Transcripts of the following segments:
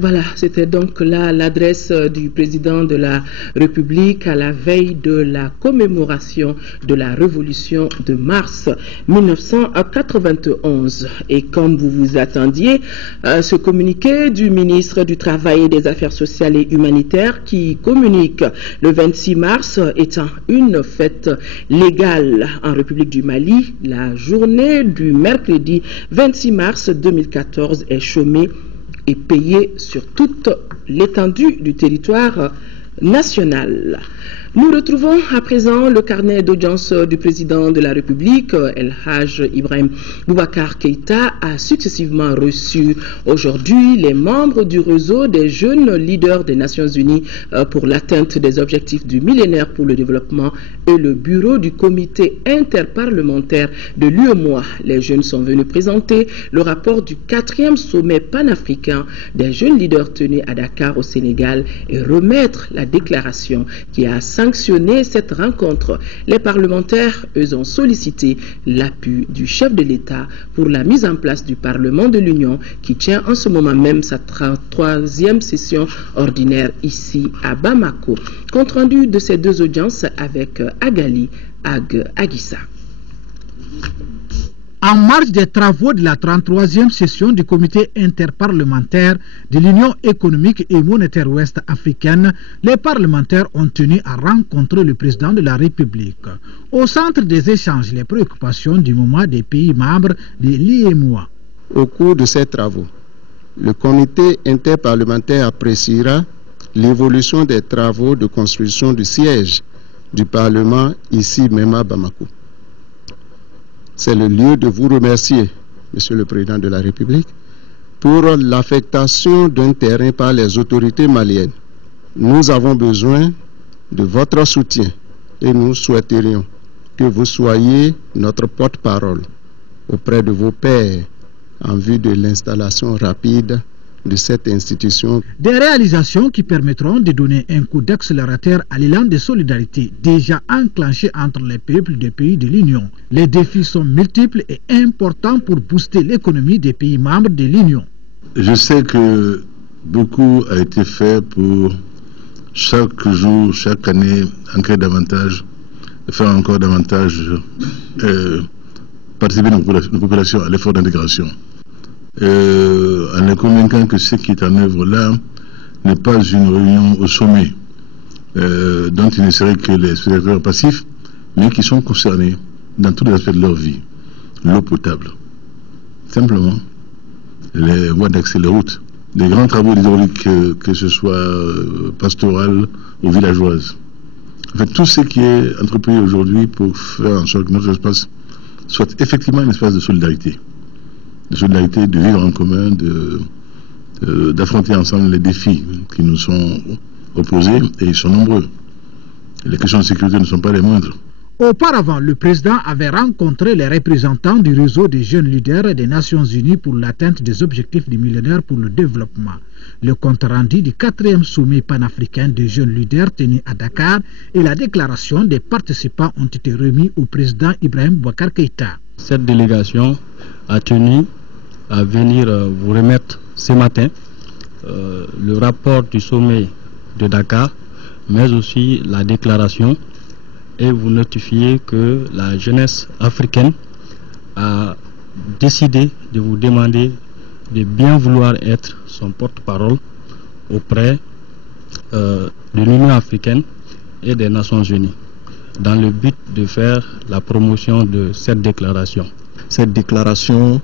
Voilà, c'était donc là l'adresse du président de la République à la veille de la commémoration de la Révolution de mars 1991. Et comme vous vous attendiez, ce communiqué du ministre du Travail et des Affaires sociales et humanitaires qui communique le 26 mars étant une fête légale en République du Mali, la journée du mercredi 26 mars 2014 est chômée et payé sur toute l'étendue du territoire national. Nous retrouvons à présent le carnet d'audience du président de la République. El Hadj Ibrahim Boubacar Keïta a successivement reçu aujourd'hui les membres du réseau des jeunes leaders des Nations Unies pour l'atteinte des objectifs du millénaire pour le développement et le bureau du comité interparlementaire de l'UEMOA. Les jeunes sont venus présenter le rapport du 4e sommet panafricain des jeunes leaders tenu à Dakar au Sénégal et remettre la déclaration qui a sanctionné cette rencontre. Les parlementaires, eux, ont sollicité l'appui du chef de l'État pour la mise en place du Parlement de l'Union qui tient en ce moment même sa 33e session ordinaire ici à Bamako. Compte rendu de ces deux audiences avec Agali Agissa. En marge des travaux de la 33e session du comité interparlementaire de l'Union économique et monétaire ouest africaine, les parlementaires ont tenu à rencontrer le président de la République. Au centre des échanges, les préoccupations du moment des pays membres de l'UEMOA. Au cours de ces travaux, le comité interparlementaire appréciera l'évolution des travaux de construction du siège du Parlement ici même à Bamako. C'est le lieu de vous remercier, Monsieur le Président de la République, pour l'affectation d'un terrain par les autorités maliennes. Nous avons besoin de votre soutien et nous souhaiterions que vous soyez notre porte-parole auprès de vos pairs en vue de l'installation rapide de cette institution. Des réalisations qui permettront de donner un coup d'accélérateur à l'élan de solidarité déjà enclenché entre les peuples des pays de l'Union. Les défis sont multiples et importants pour booster l'économie des pays membres de l'Union. Je sais que beaucoup a été fait pour chaque jour, chaque année, ancrer davantage, faire encore davantage participer nos populations à l'effort d'intégration. En les convainquant que ce qui est en œuvre là n'est pas une réunion au sommet dont il ne serait que les spectateurs passifs, mais qui sont concernés dans tous les aspects de leur vie. L'eau potable, simplement, les voies d'accès, les routes, les grands travaux hydrauliques, que ce soit pastoral ou villageoise. En fait, tout ce qui est entrepris aujourd'hui pour faire en sorte que notre espace soit effectivement un espace de solidarité, de vivre en commun, d'affronter ensemble les défis qui nous sont opposés, et ils sont nombreux. Les questions de sécurité ne sont pas les moindres. Auparavant, le président avait rencontré les représentants du réseau des jeunes leaders des Nations Unies pour l'atteinte des objectifs du millénaire pour le développement. Le compte rendu du 4e sommet panafricain des jeunes leaders tenu à Dakar et la déclaration des participants ont été remis au président Ibrahim Boubacar Keïta. Cette délégation a tenu à venir vous remettre ce matin le rapport du sommet de Dakar, mais aussi la déclaration, et vous notifier que la jeunesse africaine a décidé de vous demander de bien vouloir être son porte-parole auprès de l'Union africaine et des Nations Unies, dans le but de faire la promotion de cette déclaration. Cette déclaration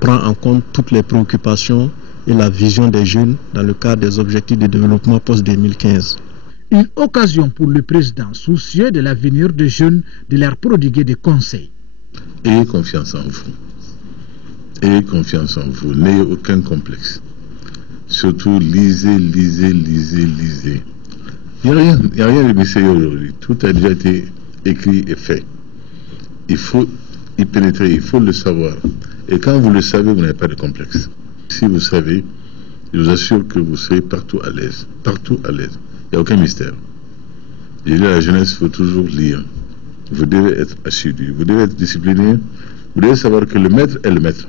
prend en compte toutes les préoccupations et la vision des jeunes dans le cadre des objectifs de développement post-2015. Une occasion pour le président soucieux de l'avenir des jeunes de leur prodiguer des conseils. Ayez confiance en vous. Ayez confiance en vous. N'ayez aucun complexe. Surtout, lisez. Il n'y a rien de mystérieux aujourd'hui. Tout a déjà été écrit et fait. Il faut y pénétrer, il faut le savoir. Et quand vous le savez, vous n'avez pas de complexe. Si vous savez, je vous assure que vous serez partout à l'aise. Partout à l'aise. Il n'y a aucun mystère. Je dis à la jeunesse, il faut toujours lire. Vous devez être assidu, vous devez être discipliné. Vous devez savoir que le maître est le maître.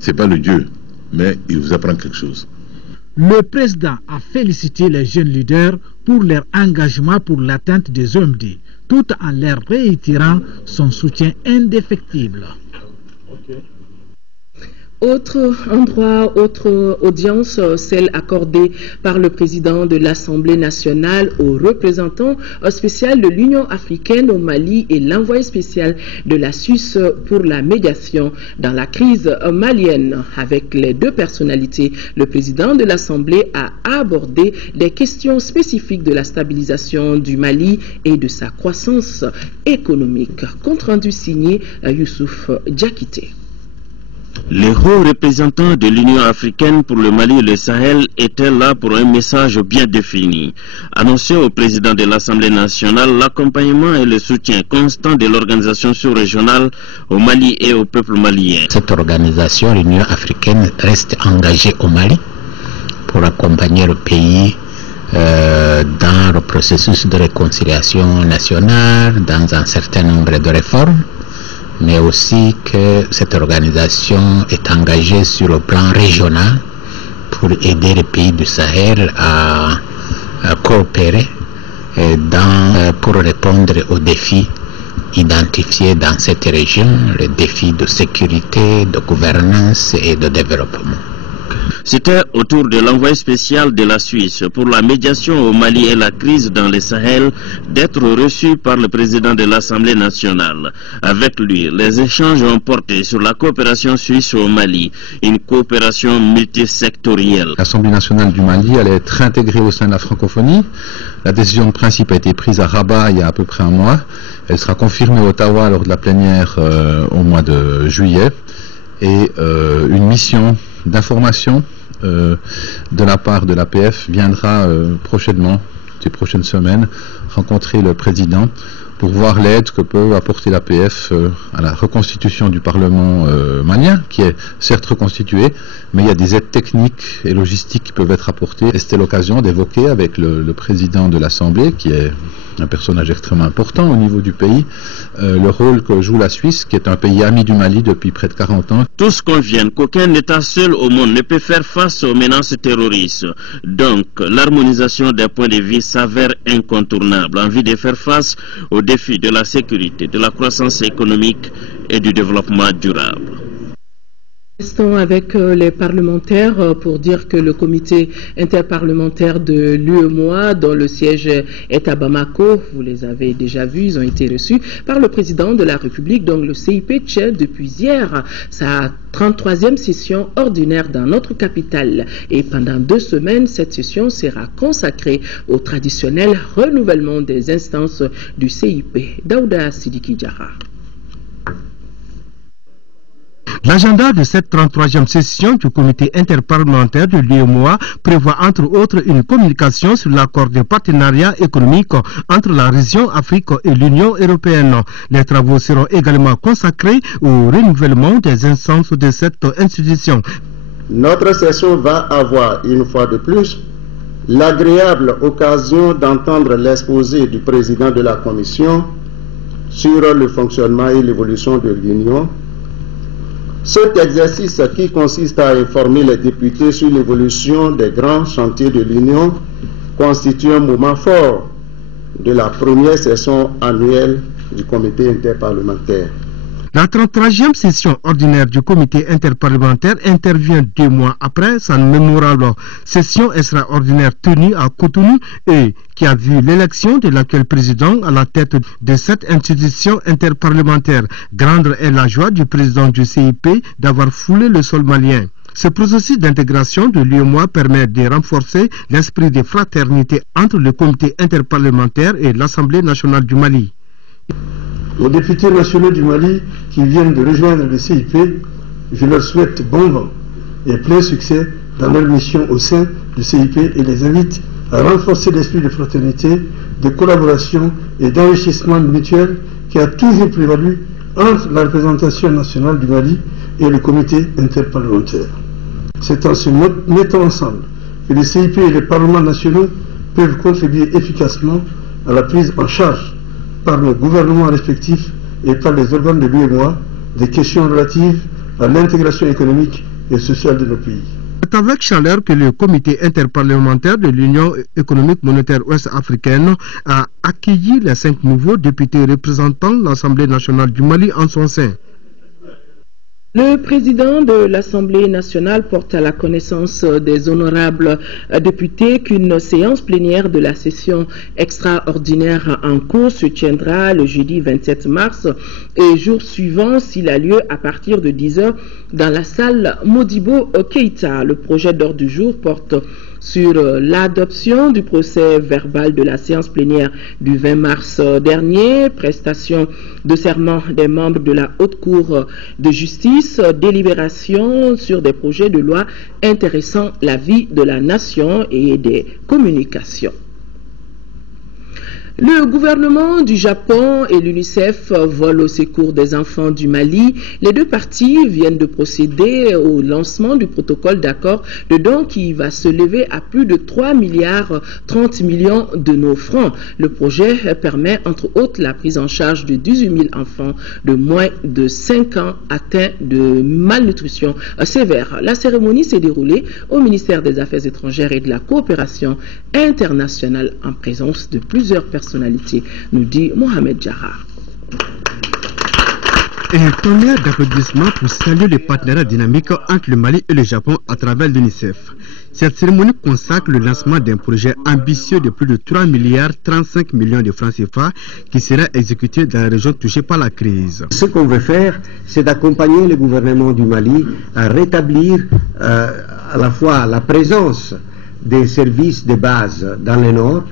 Ce n'est pas le Dieu. mais il vous apprend quelque chose. Le président a félicité les jeunes leaders pour leur engagement pour l'atteinte des OMD, tout en leur réitérant son soutien indéfectible. Autre endroit, autre audience, celle accordée par le président de l'Assemblée nationale au représentant spécial de l'Union africaine au Mali et l'envoyé spécial de la Suisse pour la médiation dans la crise malienne. Avec les deux personnalités, le président de l'Assemblée a abordé des questions spécifiques de la stabilisation du Mali et de sa croissance économique. Compte rendu signé Youssouf Diakité. Les hauts représentants de l'Union africaine pour le Mali et le Sahel étaient là pour un message bien défini. Annoncer au président de l'Assemblée nationale l'accompagnement et le soutien constant de l'organisation sous-régionale au Mali et au peuple malien. Cette organisation, l'Union africaine, reste engagée au Mali pour accompagner le pays dans le processus de réconciliation nationale, dans un certain nombre de réformes, mais aussi que cette organisation est engagée sur le plan régional pour aider les pays du Sahel à coopérer pour répondre aux défis identifiés dans cette région, les défis de sécurité, de gouvernance et de développement. C'était au tour de l'envoyé spécial de la Suisse pour la médiation au Mali et la crise dans le Sahel d'être reçu par le président de l'Assemblée nationale. Avec lui, les échanges ont porté sur la coopération suisse au Mali, une coopération multisectorielle. L'Assemblée nationale du Mali allait être intégrée au sein de la francophonie. La décision de principe a été prise à Rabat il y a à peu près un mois. Elle sera confirmée à Ottawa lors de la plénière au mois de juillet. Et une mission d'information de la part de l'APF viendra prochainement, ces prochaines semaines, rencontrer le président pour voir l'aide que peut apporter l'APF à la reconstitution du Parlement malien, qui est certes reconstitué, mais il y a des aides techniques et logistiques qui peuvent être apportées. Et c'était l'occasion d'évoquer avec le président de l'Assemblée, qui est un personnage extrêmement important au niveau du pays, le rôle que joue la Suisse, qui est un pays ami du Mali depuis près de 40 ans. Tous conviennent qu'aucun État seul au monde ne peut faire face aux menaces terroristes. Donc, l'harmonisation des points de vue s'avère incontournable en vue de faire face aux défis de la sécurité, de la croissance économique et du développement durable. Restons avec les parlementaires pour dire que le comité interparlementaire de l'UEMOA, dont le siège est à Bamako, vous les avez déjà vus, ils ont été reçus par le président de la République, donc le CIP tient depuis hier sa 33e session ordinaire dans notre capitale. Et pendant 2 semaines, cette session sera consacrée au traditionnel renouvellement des instances du CIP. Daouda Sidiki Diarra. L'agenda de cette 33e session du comité interparlementaire de l'UEMOA prévoit entre autres une communication sur l'accord de partenariat économique entre la région Afrique et l'Union européenne. Les travaux seront également consacrés au renouvellement des instances de cette institution. Notre session va avoir une fois de plus l'agréable occasion d'entendre l'exposé du président de la Commission sur le fonctionnement et l'évolution de l'Union. Cet exercice qui consiste à informer les députés sur l'évolution des grands chantiers de l'Union constitue un moment fort de la première session annuelle du comité interparlementaire. La 33e session ordinaire du comité interparlementaire intervient 2 mois après sa mémorable session extraordinaire tenue à Cotonou et qui a vu l'élection de l'actuel président à la tête de cette institution interparlementaire. Grande est la joie du président du CIP d'avoir foulé le sol malien. Ce processus d'intégration de l'UEMOA permet de renforcer l'esprit de fraternité entre le comité interparlementaire et l'Assemblée nationale du Mali. Aux députés nationaux du Mali qui viennent de rejoindre le CIP, je leur souhaite bon vent et plein succès dans leur mission au sein du CIP et les invite à renforcer l'esprit de fraternité, de collaboration et d'enrichissement mutuel qui a toujours prévalu entre la représentation nationale du Mali et le comité interparlementaire. C'est en se mettant ensemble que le CIP et les parlements nationaux peuvent contribuer efficacement à la prise en charge par nos gouvernements respectifs et par les organes de l'UEMOA des questions relatives à l'intégration économique et sociale de nos pays. C'est avec chaleur que le comité interparlementaire de l'Union économique monétaire ouest-africaine a accueilli les 5 nouveaux députés représentant l'Assemblée nationale du Mali en son sein. Le président de l'Assemblée nationale porte à la connaissance des honorables députés qu'une séance plénière de la session extraordinaire en cours se tiendra le jeudi 27 mars et jour suivant s'il a lieu à partir de 10 h dans la salle Modibo Keïta. Le projet d'ordre du jour porte sur l'adoption du procès verbal de la séance plénière du 20 mars dernier, prestation de serment des membres de la Haute Cour de justice, délibération sur des projets de loi intéressant la vie de la nation et des communications. Le gouvernement du Japon et l'UNICEF volent au secours des enfants du Mali. Les deux parties viennent de procéder au lancement du protocole d'accord de don qui va se lever à plus de 3 milliards 30 millions de nos francs. Le projet permet entre autres la prise en charge de 18 000 enfants de moins de 5 ans atteints de malnutrition sévère. La cérémonie s'est déroulée au ministère des Affaires étrangères et de la coopération internationale en présence de plusieurs personnalités, nous dit Mohamed Jarrah. Un tonnerre d'applaudissements pour saluer le partenariat dynamique entre le Mali et le Japon à travers l'UNICEF. Cette cérémonie consacre le lancement d'un projet ambitieux de plus de 3 milliards 35 millions de francs CFA qui sera exécuté dans la région touchée par la crise. Ce qu'on veut faire, c'est d'accompagner le gouvernement du Mali à rétablir à la fois la présence des services de base dans le nord.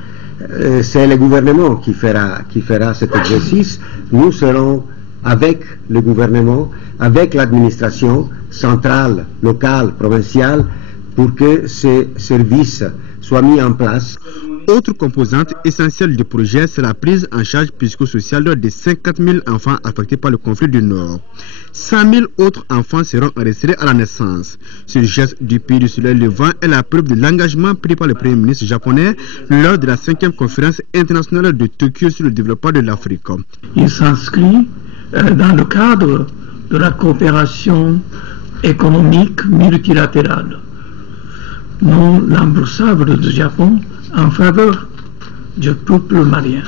C'est le gouvernement qui fera cet exercice. Nous serons avec le gouvernement, avec l'administration centrale, locale, provinciale, pour que ces services soient mis en place. Autre composante essentielle du projet, c'est la prise en charge psychosociale de 50 000 enfants affectés par le conflit du Nord. 100 000 autres enfants seront enregistrés à la naissance. Ce geste du pays du soleil levant est la preuve de l'engagement pris par le Premier ministre japonais lors de la 5e conférence internationale de Tokyo sur le développement de l'Afrique. Il s'inscrit dans le cadre de la coopération économique multilatérale. Non l'emboursable du Japon en faveur du peuple malien.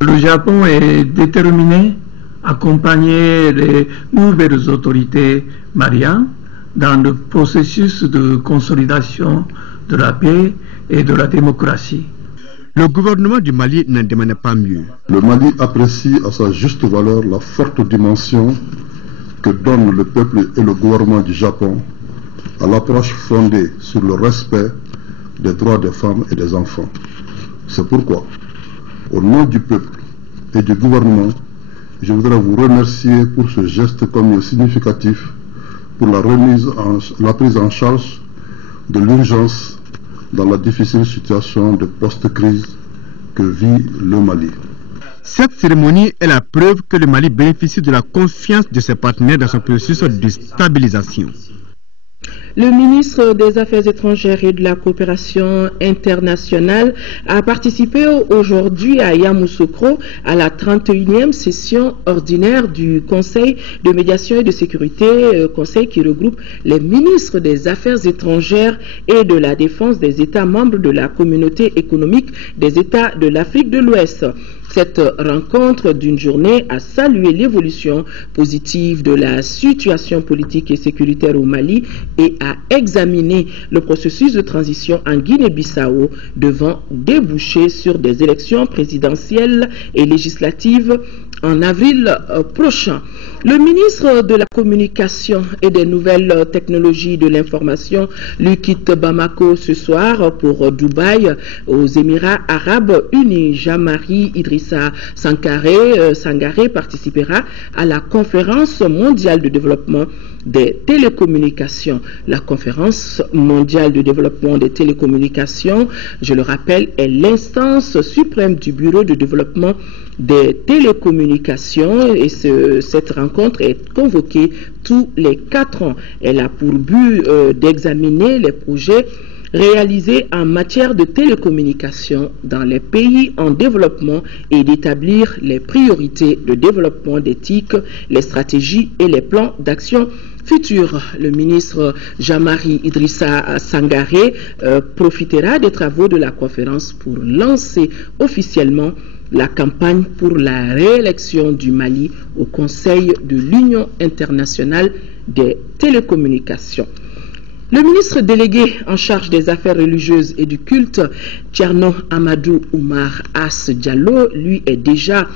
Le Japon est déterminé à accompagner les nouvelles autorités maliennes dans le processus de consolidation de la paix et de la démocratie. Le gouvernement du Mali n'en demande pas mieux. Le Mali apprécie à sa juste valeur la forte dimension que donne le peuple et le gouvernement du Japon à l'approche fondée sur le respect des droits des femmes et des enfants. C'est pourquoi, au nom du peuple et du gouvernement, je voudrais vous remercier pour ce geste comme significatif pour la prise en charge de l'urgence dans la difficile situation de post-crise que vit le Mali. Cette cérémonie est la preuve que le Mali bénéficie de la confiance de ses partenaires dans son processus de stabilisation. Le ministre des Affaires étrangères et de la coopération internationale a participé aujourd'hui à Yamoussoukro à la 31e session ordinaire du Conseil de médiation et de sécurité, conseil qui regroupe les ministres des Affaires étrangères et de la défense des États membres de la communauté économique des États de l'Afrique de l'Ouest. Cette rencontre d'une journée a salué l'évolution positive de la situation politique et sécuritaire au Mali et a examiné le processus de transition en Guinée-Bissau devant déboucher sur des élections présidentielles et législatives en avril prochain. Le ministre de la Communication et des Nouvelles Technologies de l'Information lui quitte Bamako ce soir pour Dubaï aux Émirats Arabes Unis. Jean-Marie Idrissa Sangaré participera à la conférence mondiale de développement des télécommunications. La conférence mondiale de développement des télécommunications, je le rappelle, est l'instance suprême du bureau de développement des télécommunications et cette rencontre est convoquée tous les 4 ans. Elle a pour but d'examiner les projets réalisés en matière de télécommunications dans les pays en développement et d'établir les priorités de développement d'éthique, les stratégies et les plans d'action futur. Le ministre Jean-Marie Idrissa Sangaré profitera des travaux de la conférence pour lancer officiellement la campagne pour la réélection du Mali au Conseil de l'Union internationale des télécommunications. Le ministre délégué en charge des affaires religieuses et du culte, Thierno Amadou Oumar As Diallo, lui est déjà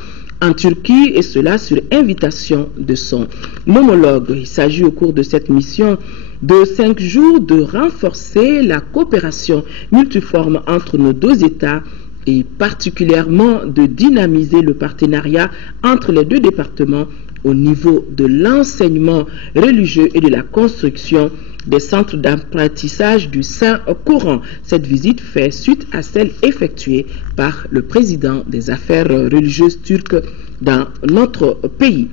en Turquie, et cela sur invitation de son homologue. Il s'agit au cours de cette mission de 5 jours de renforcer la coopération multiforme entre nos deux États et particulièrement de dynamiser le partenariat entre les deux départements au niveau de l'enseignement religieux et de la construction des centres d'apprentissage du Saint-Coran. Cette visite fait suite à celle effectuée par le président des affaires religieuses turques dans notre pays.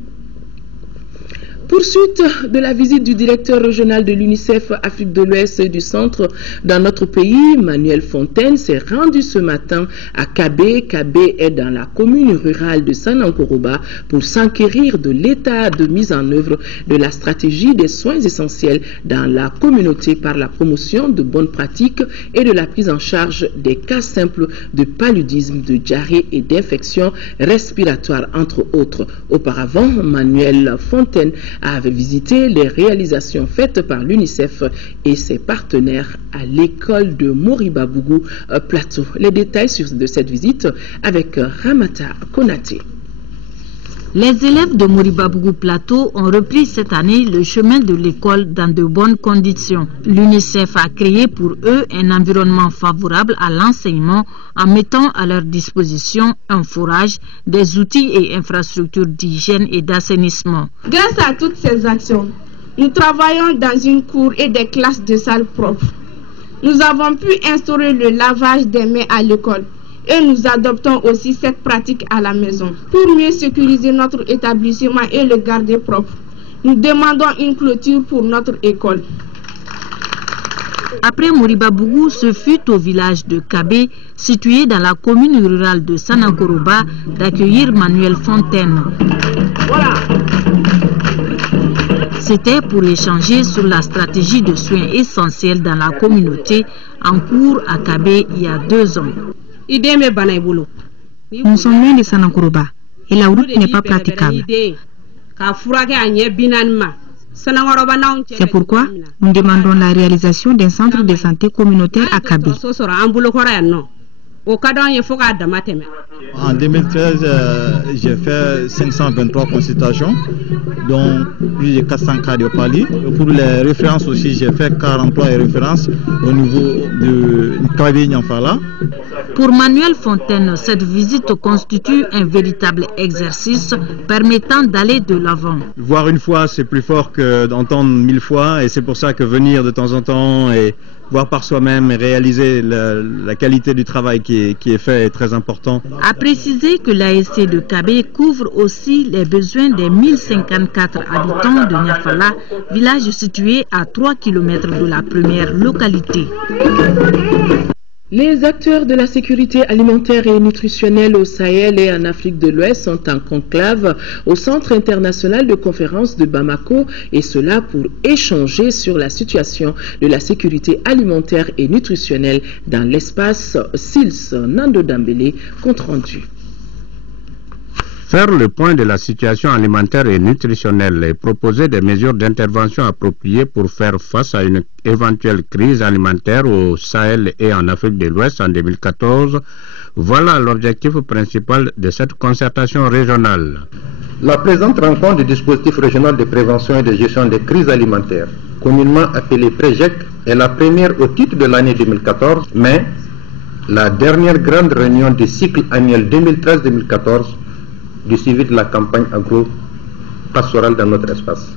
Poursuite de la visite du directeur régional de l'UNICEF Afrique de l'Ouest et du Centre dans notre pays, Manuel Fontaine, s'est rendu ce matin à Kabé. Kabé est dans la commune rurale de Sanankoroba pour s'enquérir de l'état de mise en œuvre de la stratégie des soins essentiels dans la communauté par la promotion de bonnes pratiques et de la prise en charge des cas simples de paludisme, de diarrhée et d'infections respiratoires, entre autres. Auparavant, Manuel Fontaine avait visité les réalisations faites par l'UNICEF et ses partenaires à l'école de Moribabougou Plateau. Les détails de cette visite avec Ramata Konaté. Les élèves de Moribabougou Plateau ont repris cette année le chemin de l'école dans de bonnes conditions. L'UNICEF a créé pour eux un environnement favorable à l'enseignement en mettant à leur disposition un forage, des outils et infrastructures d'hygiène et d'assainissement. Grâce à toutes ces actions, nous travaillons dans une cour et des classes de salles propres. Nous avons pu instaurer le lavage des mains à l'école. Et nous adoptons aussi cette pratique à la maison. Pour mieux sécuriser notre établissement et le garder propre, nous demandons une clôture pour notre école. Après Moribabougou, ce fut au village de Kabé, situé dans la commune rurale de Sanankoroba, d'accueillir Manuel Fontaine. Voilà. C'était pour échanger sur la stratégie de soins essentiels dans la communauté en cours à Kabé il y a 2 ans. Nous sommes loin de Sanankoroba et la route n'est pas praticable. C'est pourquoi nous demandons la réalisation d'un centre de santé communautaire à Kabé. En 2013, j'ai fait 523 consultations, dont plus de 400 cardiopathie. Pour les références aussi, j'ai fait 43 références au niveau de Kabé-Niamfala. Pour Manuel Fontaine, cette visite constitue un véritable exercice permettant d'aller de l'avant. Voir une fois, c'est plus fort que d'entendre 1000 fois, et c'est pour ça que venir de temps en temps et voir par soi-même et réaliser la qualité du travail qui est fait est très important. A préciser que l'ASC de Kabé couvre aussi les besoins des 1054 habitants de Niafala, village situé à 3 km de la première localité. Les acteurs de la sécurité alimentaire et nutritionnelle au Sahel et en Afrique de l'Ouest sont en conclave au Centre international de conférence de Bamako, et cela pour échanger sur la situation de la sécurité alimentaire et nutritionnelle dans l'espace SILS. Nando Dambélé, compte rendu. Faire le point de la situation alimentaire et nutritionnelle et proposer des mesures d'intervention appropriées pour faire face à une éventuelle crise alimentaire au Sahel et en Afrique de l'Ouest en 2014, voilà l'objectif principal de cette concertation régionale. La présente rencontre du dispositif régional de prévention et de gestion des crises alimentaires, communément appelée PREGEC, est la première au titre de l'année 2014, mais la dernière grande réunion du cycle annuel 2013-2014 du suivi de la campagne agro-pastorale dans notre espace.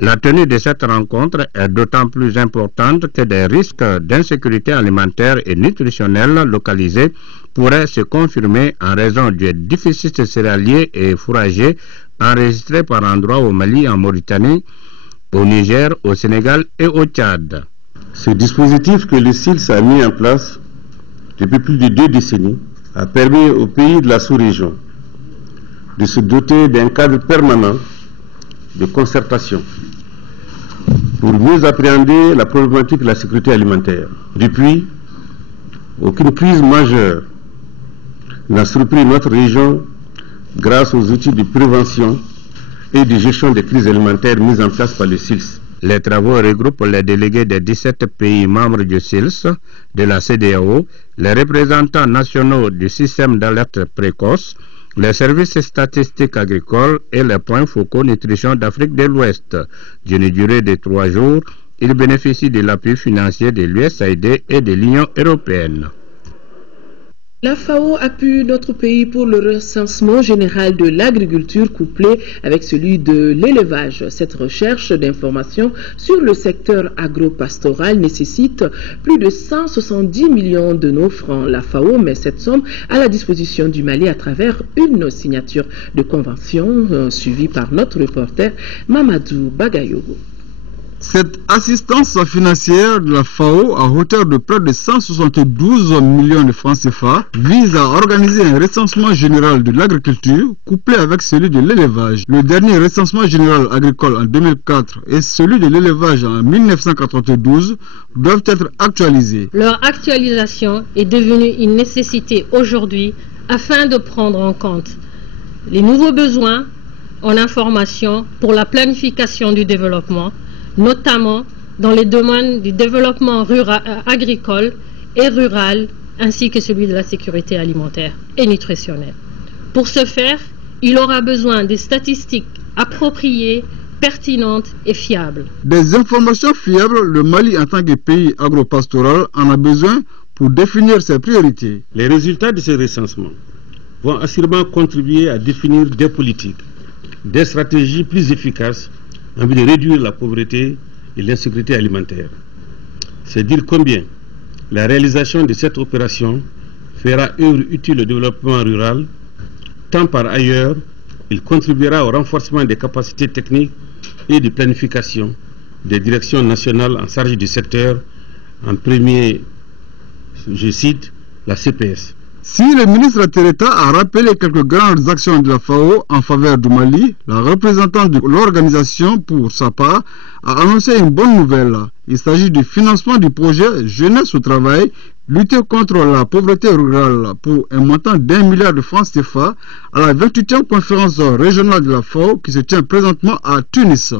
La tenue de cette rencontre est d'autant plus importante que des risques d'insécurité alimentaire et nutritionnelle localisés pourraient se confirmer en raison du déficit céréalier et fourrager enregistré par endroits au Mali, en Mauritanie, au Niger, au Sénégal et au Tchad. Ce dispositif que le SILS a mis en place depuis plus de 2 décennies a permis aux pays de la sous-région de se doter d'un cadre permanent de concertation pour mieux appréhender la problématique de la sécurité alimentaire. Depuis, aucune crise majeure n'a surpris notre région grâce aux outils de prévention et de gestion des crises alimentaires mis en place par le SILS. Les travaux regroupent les délégués des 17 pays membres du SILS, de la CEDEAO, les représentants nationaux du système d'alerte précoce, les services statistiques agricoles et les points focaux nutrition d'Afrique de l'Ouest. D'une durée de 3 jours, ils bénéficient de l'appui financier de l'USAID et de l'Union européenne. La FAO appuie notre pays pour le recensement général de l'agriculture couplé avec celui de l'élevage. Cette recherche d'informations sur le secteur agro-pastoral nécessite plus de 170 millions de nos francs. La FAO met cette somme à la disposition du Mali à travers une signature de convention suivie par notre reporter Mamadou Bagayogo. Cette assistance financière de la FAO à hauteur de près de 172 millions de francs CFA vise à organiser un recensement général de l'agriculture couplé avec celui de l'élevage. Le dernier recensement général agricole en 2004 et celui de l'élevage en 1992 doivent être actualisés. Leur actualisation est devenue une nécessité aujourd'hui afin de prendre en compte les nouveaux besoins en information pour la planification du développement, notamment dans les domaines du développement agricole et rural, ainsi que celui de la sécurité alimentaire et nutritionnelle. Pour ce faire, il aura besoin de statistiques appropriées, pertinentes et fiables. Des informations fiables, le Mali en tant que pays agro-pastoral en a besoin pour définir ses priorités. Les résultats de ce recensement vont assurément contribuer à définir des politiques, des stratégies plus efficaces en vue de réduire la pauvreté et l'insécurité alimentaire. C'est dire combien la réalisation de cette opération fera œuvre utile au développement rural, tant par ailleurs, il contribuera au renforcement des capacités techniques et de planification des directions nationales en charge du secteur, en premier, je cite, la CPS. Si le ministre Tereta a rappelé quelques grandes actions de la FAO en faveur du Mali, la représentante de l'organisation, pour sa part, a annoncé une bonne nouvelle. Il s'agit du financement du projet Jeunesse au travail, lutter contre la pauvreté rurale pour un montant d'1 milliard de francs CFA à la 28e conférence régionale de la FAO qui se tient présentement à Tunis.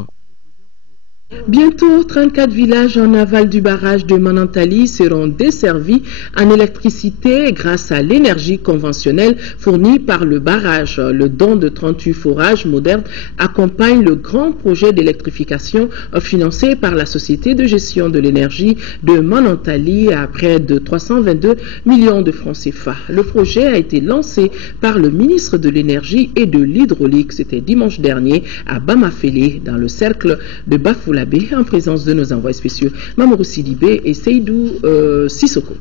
Bientôt, 34 villages en aval du barrage de Manantali seront desservis en électricité grâce à l'énergie conventionnelle fournie par le barrage. Le don de 38 forages modernes accompagne le grand projet d'électrification financé par la Société de gestion de l'énergie de Manantali à près de 322 millions de francs CFA. Le projet a été lancé par le ministre de l'énergie et de l'hydraulique. C'était dimanche dernier à Bamafélé, dans le cercle de Bafoula, en présence de nos envoyés spéciaux Mamoru Sidibé et Seydou Sissoko.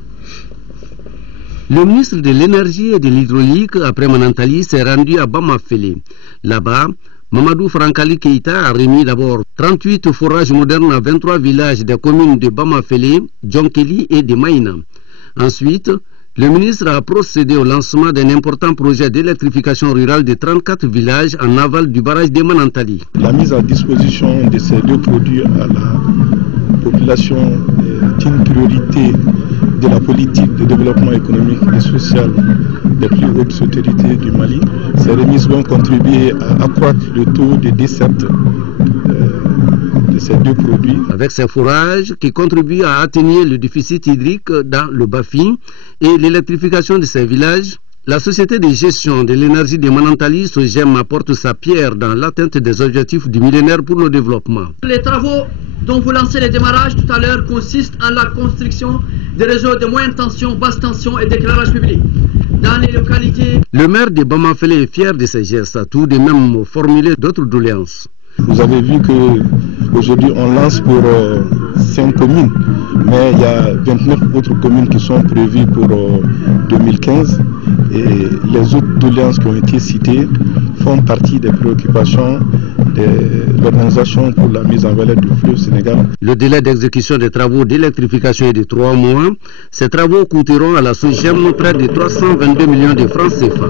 Le ministre de l'énergie et de l'hydraulique, après Manantali, s'est rendu à Bamafélé. Là-bas, Mamadou Frankali Keïta a remis d'abord 38 forages modernes à 23 villages des communes de Bamafélé, Djonkeli et de Maïna. Ensuite, le ministre a procédé au lancement d'un important projet d'électrification rurale de 34 villages en aval du barrage de Manantali. La mise à disposition de ces deux produits à la population est une priorité de la politique de développement économique et social des plus hautes autorités du Mali. Ces remises vont contribuer à accroître le taux de desserte de ces deux produits. Avec ces forages qui contribuent à atténuer le déficit hydrique dans le Bafi et l'électrification de ces villages, la Société de gestion de l'énergie de Manantali, SOGEM, apporte sa pierre dans l'atteinte des objectifs du millénaire pour le développement. Les travaux dont vous lancez les démarrages tout à l'heure consistent en la construction des réseaux de moyenne tension, basse tension et d'éclairage public dans les localités. Le maire de Bamafélé est fier de ces gestes, a tout de même formulé d'autres doléances. Vous avez vu qu'aujourd'hui on lance pour 5 communes, mais il y a 29 autres communes qui sont prévues pour 2015 et les autres doléances qui ont été citées font partie des préoccupations de l'Organisation pour la mise en valeur du fleuve Sénégal. Le délai d'exécution des travaux d'électrification est de 3 mois. Ces travaux coûteront à la SOGEM près de 322 millions de francs CFA.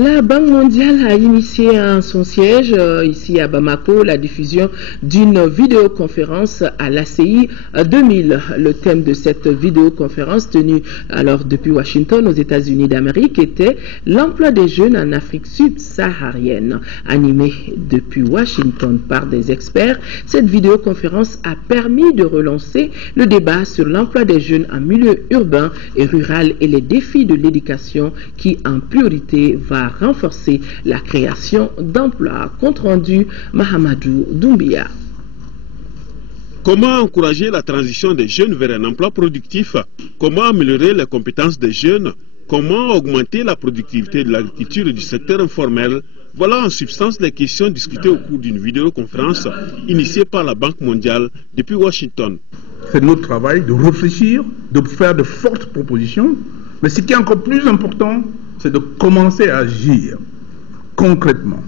La Banque mondiale a initié à son siège ici à Bamako la diffusion d'une vidéoconférence à l'ACI 2000. Le thème de cette vidéoconférence tenue alors depuis Washington aux États-Unis d'Amérique était l'emploi des jeunes en Afrique subsaharienne. Animée depuis Washington par des experts, cette vidéoconférence a permis de relancer le débat sur l'emploi des jeunes en milieu urbain et rural et les défis de l'éducation qui en priorité va renforcer la création d'emplois. Compte rendu Mahamadou Doumbia. Comment encourager la transition des jeunes vers un emploi productif? Comment améliorer les compétences des jeunes? Comment augmenter la productivité de l'agriculture et du secteur informel? Voilà en substance les questions discutées au cours d'une vidéoconférence initiée par la Banque mondiale depuis Washington. C'est notre travail de réfléchir, de faire de fortes propositions, mais ce qui est encore plus important, c'est de commencer à agir concrètement.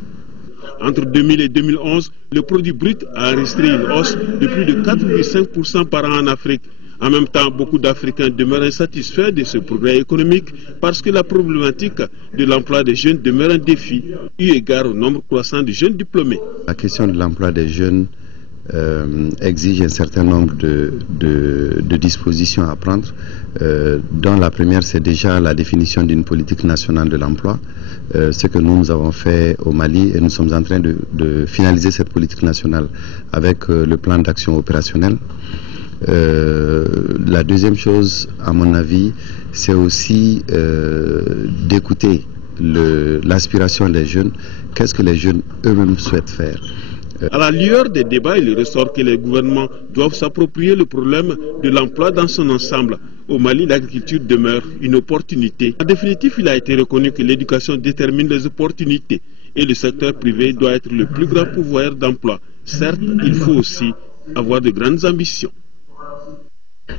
Entre 2000 et 2011, le produit brut a enregistré une hausse de plus de 4,5% par an en Afrique. En même temps, beaucoup d'Africains demeurent insatisfaits de ce progrès économique parce que la problématique de l'emploi des jeunes demeure un défi, eu égard au nombre croissant de jeunes diplômés. La question de l'emploi des jeunes exige un certain nombre de dispositions à prendre, dont la première c'est déjà la définition d'une politique nationale de l'emploi, ce que nous avons fait au Mali et nous sommes en train de finaliser cette politique nationale avec le plan d'action opérationnel. La deuxième chose, à mon avis, c'est aussi d'écouter l'aspiration des jeunes. Qu'est-ce que les jeunes eux-mêmes souhaitent faire? À la lueur des débats, il ressort que les gouvernements doivent s'approprier le problème de l'emploi dans son ensemble. Au Mali, l'agriculture demeure une opportunité. En définitive, il a été reconnu que l'éducation détermine les opportunités et le secteur privé doit être le plus grand pourvoyeur d'emploi. Certes, il faut aussi avoir de grandes ambitions.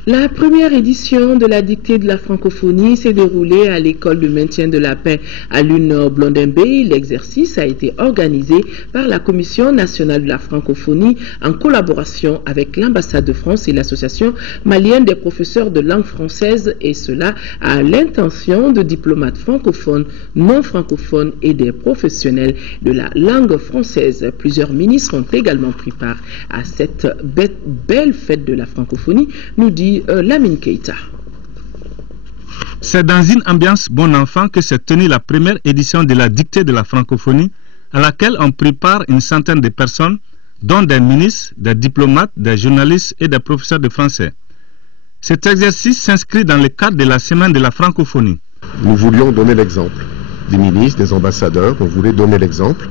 La première édition de la dictée de la francophonie s'est déroulée à l'école de maintien de la paix à Lune-Blondin-Bay. L'exercice a été organisé par la Commission nationale de la francophonie en collaboration avec l'ambassade de France et l'association malienne des professeurs de langue française, et cela à l'intention de diplomates francophones, non francophones et des professionnels de la langue française. Plusieurs ministres ont également pris part à cette belle fête de la francophonie, nous dit Lamine Keita. C'est dans une ambiance bon enfant que s'est tenue la première édition de la dictée de la francophonie, à laquelle ont pris part une centaine de personnes, dont des ministres, des diplomates, des journalistes et des professeurs de français. Cet exercice s'inscrit dans le cadre de la semaine de la francophonie. Nous voulions donner l'exemple des ministres, des ambassadeurs, on voulait donner l'exemple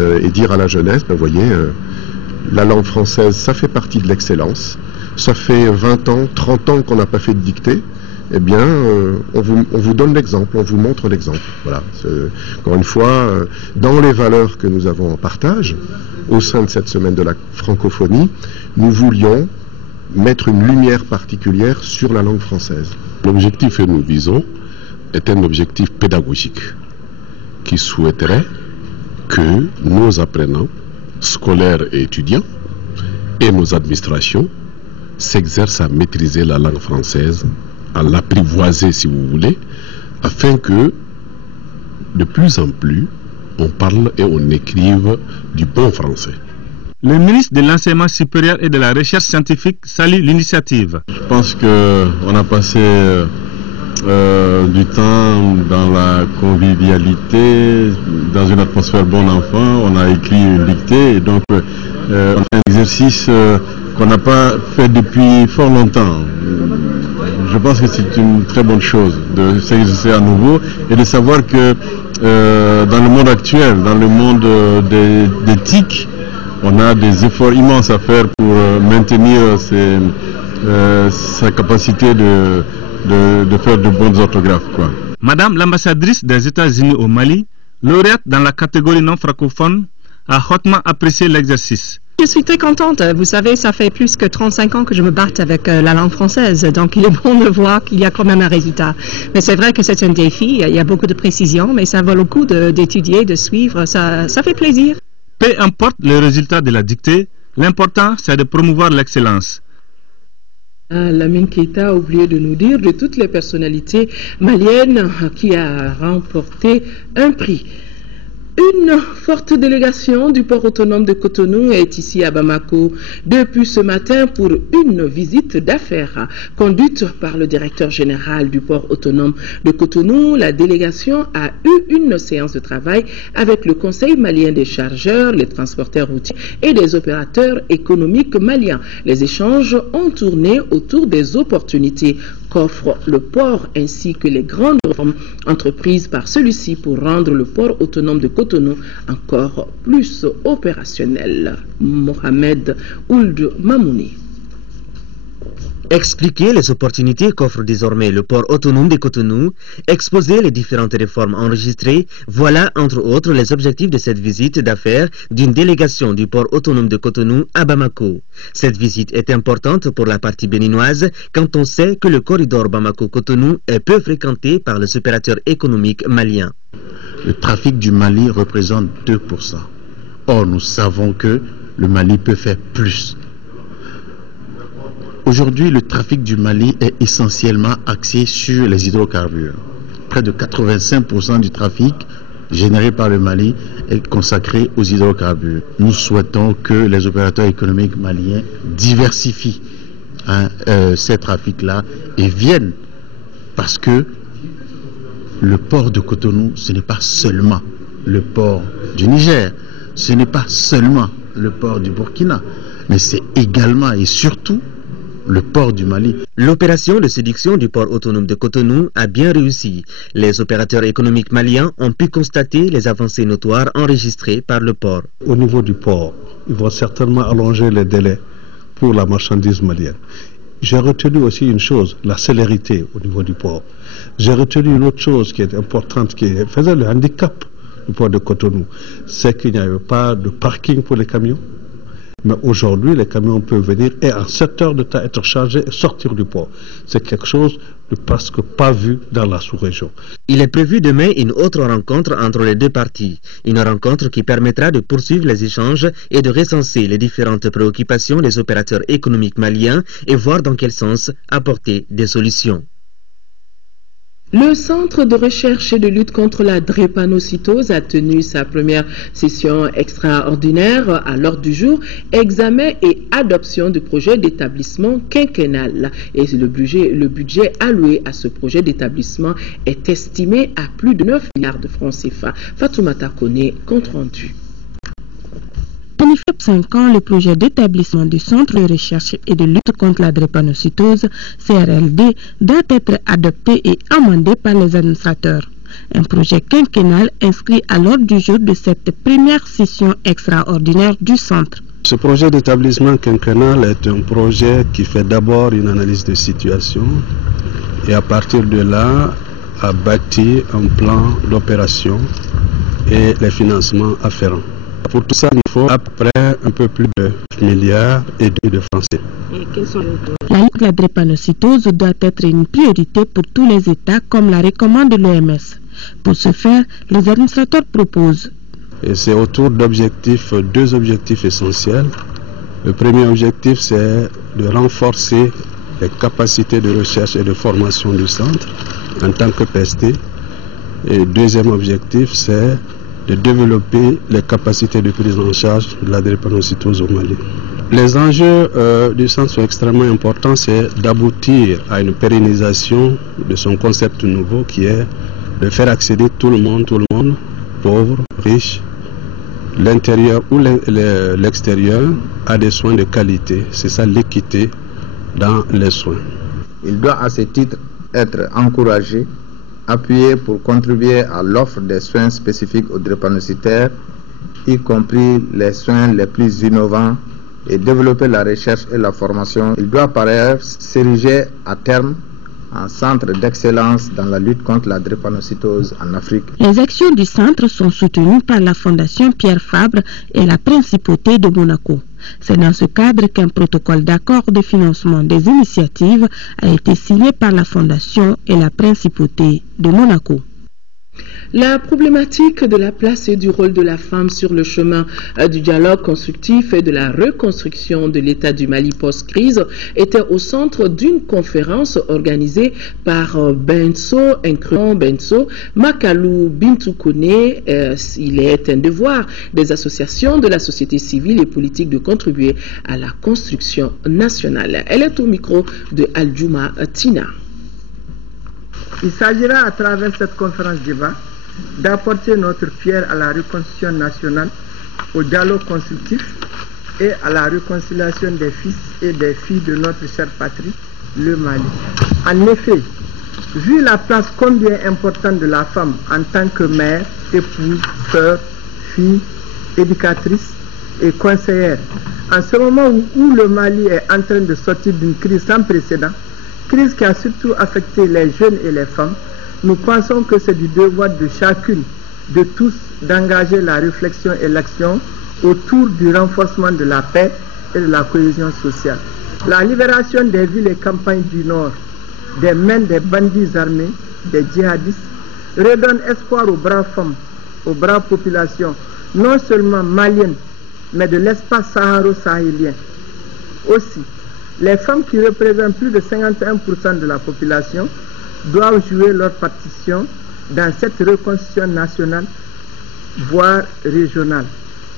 et dire à la jeunesse, ben voyez, la langue française, ça fait partie de l'excellence. Ça fait 20 ans, 30 ans qu'on n'a pas fait de dictée. Eh bien, on vous donne l'exemple, on vous montre l'exemple. Voilà. Encore une fois, dans les valeurs que nous avons en partage, au sein de cette semaine de la francophonie, nous voulions mettre une lumière particulière sur la langue française. L'objectif que nous visons est un objectif pédagogique qui souhaiterait que nos apprenants, scolaires et étudiants, et nos administrations s'exercent à maîtriser la langue française, à l'apprivoiser si vous voulez, afin que de plus en plus on parle et on écrive du bon français. Le ministre de l'Enseignement supérieur et de la Recherche scientifique salue l'initiative. Je pense qu'on a passé du temps dans la convivialité, dans une atmosphère bon enfant. On a écrit une dictée et donc on a un exercice qu'on n'a pas fait depuis fort longtemps. Je pense que c'est une très bonne chose de s'exercer à nouveau et de savoir que dans le monde actuel, dans le monde des TIC, on a des efforts immenses à faire pour maintenir sa capacité de faire de bonnes orthographes, quoi. Madame l'ambassadrice des États-Unis au Mali, lauréate dans la catégorie non francophone, a hautement apprécié l'exercice. Je suis très contente. Vous savez, ça fait plus que 35 ans que je me batte avec la langue française. Donc, il est bon de voir qu'il y a quand même un résultat. Mais c'est vrai que c'est un défi. Il y a beaucoup de précision, mais ça vaut le coup d'étudier, de suivre. Ça fait plaisir. Peu importe le résultat de la dictée, l'important, c'est de promouvoir l'excellence. Lamine Keita a oublié de nous dire de toutes les personnalités maliennes qui a remporté un prix. Une forte délégation du port autonome de Cotonou est ici à Bamako depuis ce matin pour une visite d'affaires conduite par le directeur général du port autonome de Cotonou. La délégation a eu une séance de travail avec le Conseil malien des chargeurs, les transporteurs routiers et des opérateurs économiques maliens. Les échanges ont tourné autour des opportunités qu'offre le port ainsi que les grandes réformes entreprises par celui-ci pour rendre le port autonome de Cotonou encore plus opérationnel. Mohamed Ould Mamouni. Expliquer les opportunités qu'offre désormais le port autonome de Cotonou, exposer les différentes réformes enregistrées, voilà entre autres les objectifs de cette visite d'affaires d'une délégation du port autonome de Cotonou à Bamako. Cette visite est importante pour la partie béninoise quand on sait que le corridor Bamako-Cotonou est peu fréquenté par les opérateurs économiques maliens. Le trafic du Mali représente 2%. Or, nous savons que le Mali peut faire plus. Aujourd'hui, le trafic du Mali est essentiellement axé sur les hydrocarbures. Près de 85% du trafic généré par le Mali est consacré aux hydrocarbures. Nous souhaitons que les opérateurs économiques maliens diversifient ces trafics-là et viennent parce que le port de Cotonou, ce n'est pas seulement le port du Niger, ce n'est pas seulement le port du Burkina, mais c'est également et surtout le port du Mali. L'opération de séduction du port autonome de Cotonou a bien réussi. Les opérateurs économiques maliens ont pu constater les avancées notoires enregistrées par le port. Au niveau du port, ils vont certainement allonger les délais pour la marchandise malienne. J'ai retenu aussi une chose, la célérité au niveau du port. J'ai retenu une autre chose qui est importante, qui faisait le handicap du port de Cotonou, c'est qu'il n'y avait pas de parking pour les camions. Mais aujourd'hui, les camions peuvent venir et en 7 heures de temps être chargés et sortir du port. C'est quelque chose de presque pas vu dans la sous-région. Il est prévu demain une autre rencontre entre les deux parties. Une rencontre qui permettra de poursuivre les échanges et de recenser les différentes préoccupations des opérateurs économiques maliens et voir dans quel sens apporter des solutions. Le Centre de recherche et de lutte contre la drépanocytose a tenu sa première session extraordinaire à l'ordre du jour, examen et adoption du projet d'établissement quinquennal. Et le budget alloué à ce projet d'établissement est estimé à plus de 9 milliards de francs CFA. Fatoumata Kone, compte rendu. En effet, 5 ans, le projet d'établissement du Centre de recherche et de lutte contre la drépanocytose, CRLD, doit être adopté et amendé par les administrateurs. Un projet quinquennal inscrit à l'ordre du jour de cette première session extraordinaire du centre. Ce projet d'établissement quinquennal est un projet qui fait d'abord une analyse de situation et à partir de là a bâti un plan d'opération et les financements afférents. Pour tout ça, il faut à peu près un peu plus de milliards et de francs CFA. La lutte contre la drépanocytose doit être une priorité pour tous les États, comme la recommande l'OMS. Pour ce faire, les administrateurs proposent. Et c'est autour d'objectifs, 2 objectifs essentiels. Le premier objectif, c'est de renforcer les capacités de recherche et de formation du centre en tant que PST. Et le deuxième objectif, c'est de développer les capacités de prise en charge de la drépanocytose au Mali. Les enjeux du centre sont extrêmement importants, c'est d'aboutir à une pérennisation de son concept nouveau qui est de faire accéder tout le monde, pauvre, riche, l'intérieur ou l'extérieur, à des soins de qualité. C'est ça l'équité dans les soins. Il doit à ce titre être encouragé, appuyé pour contribuer à l'offre des soins spécifiques aux drépanocytaires, y compris les soins les plus innovants, et développer la recherche et la formation. Il doit par ailleurs s'ériger à terme en centre d'excellence dans la lutte contre la drépanocytose en Afrique. Les actions du centre sont soutenues par la Fondation Pierre Fabre et la Principauté de Monaco. C'est dans ce cadre qu'un protocole d'accord de financement des initiatives a été signé par la Fondation et la Principauté de Monaco. La problématique de la place et du rôle de la femme sur le chemin du dialogue constructif et de la reconstruction de l'État du Mali post-crise était au centre d'une conférence organisée par incluant Benso, Makalou Bintoukone. Il est un devoir des associations de la société civile et politique de contribuer à la construction nationale. Elle est au micro de Aldjouma Tina. Il s'agira à travers cette conférence débat d'apporter notre pierre à la reconstruction nationale, au dialogue constructif et à la réconciliation des fils et des filles de notre chère patrie, le Mali. En effet, vu la place combien importante de la femme en tant que mère, épouse, sœur, fille, éducatrice et conseillère, en ce moment où le Mali est en train de sortir d'une crise sans précédent, crise qui a surtout affecté les jeunes et les femmes, nous pensons que c'est du devoir de chacune, de tous, d'engager la réflexion et l'action autour du renforcement de la paix et de la cohésion sociale. La libération des villes et campagnes du Nord, des mains des bandits armés, des djihadistes, redonne espoir aux braves femmes, aux braves populations, non seulement maliennes, mais de l'espace saharo-sahélien. Aussi, les femmes qui représentent plus de 51% de la population doivent jouer leur partition dans cette reconstruction nationale, voire régionale.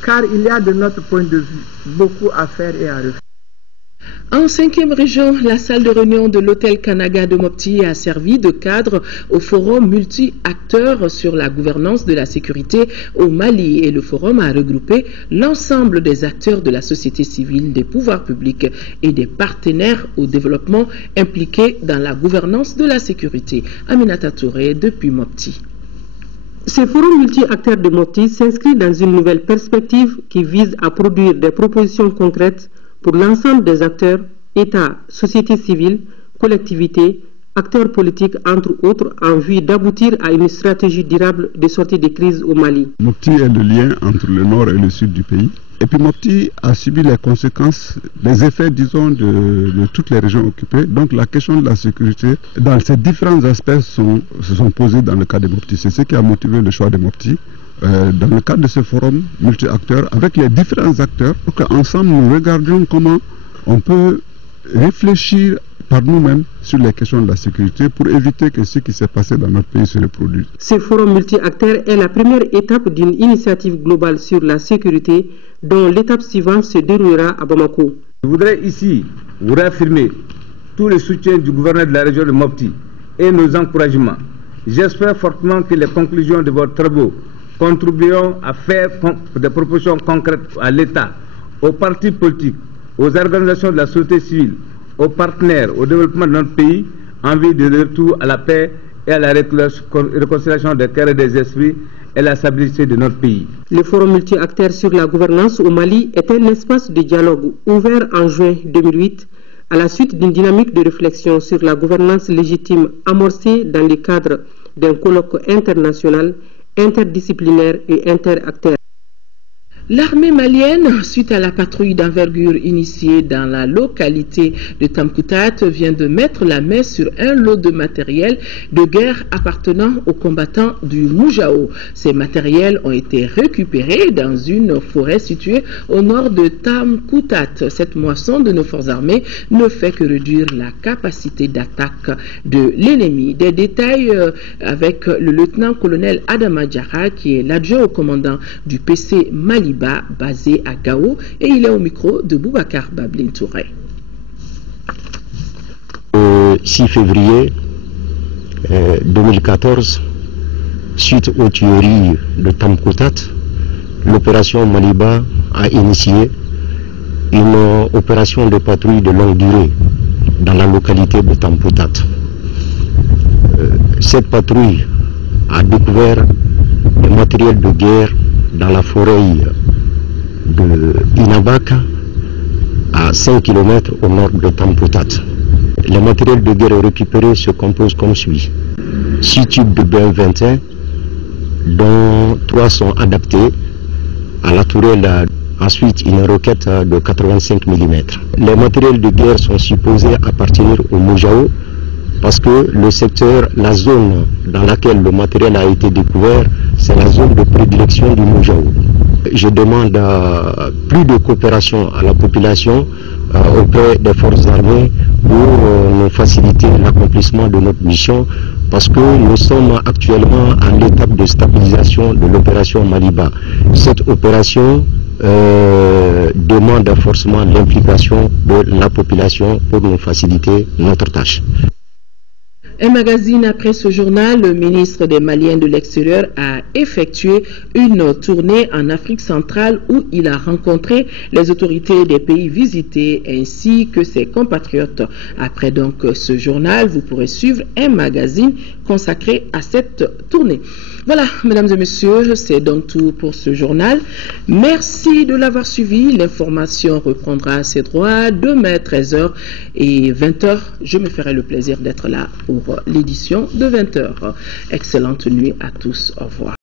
Car il y a de notre point de vue beaucoup à faire et à refaire. En 5e région, la salle de réunion de l'hôtel Kanaga de Mopti a servi de cadre au forum multi-acteurs sur la gouvernance de la sécurité au Mali, et le forum a regroupé l'ensemble des acteurs de la société civile, des pouvoirs publics et des partenaires au développement impliqués dans la gouvernance de la sécurité. Aminata Touré depuis Mopti. Ce forum multi-acteurs de Mopti s'inscrit dans une nouvelle perspective qui vise à produire des propositions concrètes pour l'ensemble des acteurs, État, société civile, collectivités, acteurs politiques, entre autres, en vue d'aboutir à une stratégie durable de sortie des crises au Mali. Mopti est le lien entre le nord et le sud du pays. Et puis Mopti a subi les conséquences, les effets, disons, de toutes les régions occupées. Donc la question de la sécurité, dans ces différents aspects, se sont posés dans le cas de Mopti. C'est ce qui a motivé le choix de Mopti. Dans le cadre de ce forum multi-acteurs, avec les différents acteurs, pour qu'ensemble nous regardions comment on peut réfléchir par nous-mêmes sur les questions de la sécurité pour éviter que ce qui s'est passé dans notre pays se reproduise. Ce forum multi-acteurs est la première étape d'une initiative globale sur la sécurité dont l'étape suivante se déroulera à Bamako. Je voudrais ici vous réaffirmer tout le soutien du gouverneur de la région de Mopti et nos encouragements. J'espère fortement que les conclusions de vos travaux contribueront à faire des propositions concrètes à l'État, aux partis politiques, aux organisations de la société civile, aux partenaires, au développement de notre pays, en vue de retour à la paix et à la réconciliation des cœurs et des esprits et la stabilité de notre pays. Le forum multi-acteurs sur la gouvernance au Mali est un espace de dialogue ouvert en juin 2008 à la suite d'une dynamique de réflexion sur la gouvernance légitime amorcée dans le cadre d'un colloque international interdisciplinaire et interacteurs. L'armée malienne, suite à la patrouille d'envergure initiée dans la localité de Tamkoutat, vient de mettre la main sur un lot de matériel de guerre appartenant aux combattants du Moujao. Ces matériels ont été récupérés dans une forêt située au nord de Tamkoutat. Cette moisson de nos forces armées ne fait que réduire la capacité d'attaque de l'ennemi. Des détails avec le lieutenant-colonel Adama Diarra, qui est l'adjoint au commandant du PC Mali basé à Gao, et il est au micro de Boubacar Bablin Touré. Le 6 février 2014, suite aux tueries de Tamkoutat, l'opération Maliba a initié une opération de patrouille de longue durée dans la localité de Tamkoutat. Cette patrouille a découvert des matériels de guerre dans la forêt de Inabaka, à 5 km au nord de Tamkoutat. Les matériels de guerre récupérés se composent comme suit. 6 tubes de BM21, dont 3 sont adaptés à la tourelle ensuite une roquette de 85 mm. Les matériels de guerre sont supposés appartenir au Mojao parce que le secteur, la zone dans laquelle le matériel a été découvert, c'est la zone de prédilection du Mojao. Je demande plus de coopération à la population auprès des forces armées pour nous faciliter l'accomplissement de notre mission parce que nous sommes actuellement à l'étape de stabilisation de l'opération Maliba. Cette opération demande forcément l'implication de la population pour nous faciliter notre tâche. Un magazine après ce journal, le ministre des Maliens de l'extérieur a effectué une tournée en Afrique centrale où il a rencontré les autorités des pays visités ainsi que ses compatriotes. Après donc ce journal, vous pourrez suivre un magazine consacré à cette tournée. Voilà, mesdames et messieurs, c'est donc tout pour ce journal. Merci de l'avoir suivi. L'information reprendra ses droits demain 13h et 20h. Je me ferai le plaisir d'être là pour l'édition de 20h. Excellente nuit à tous. Au revoir.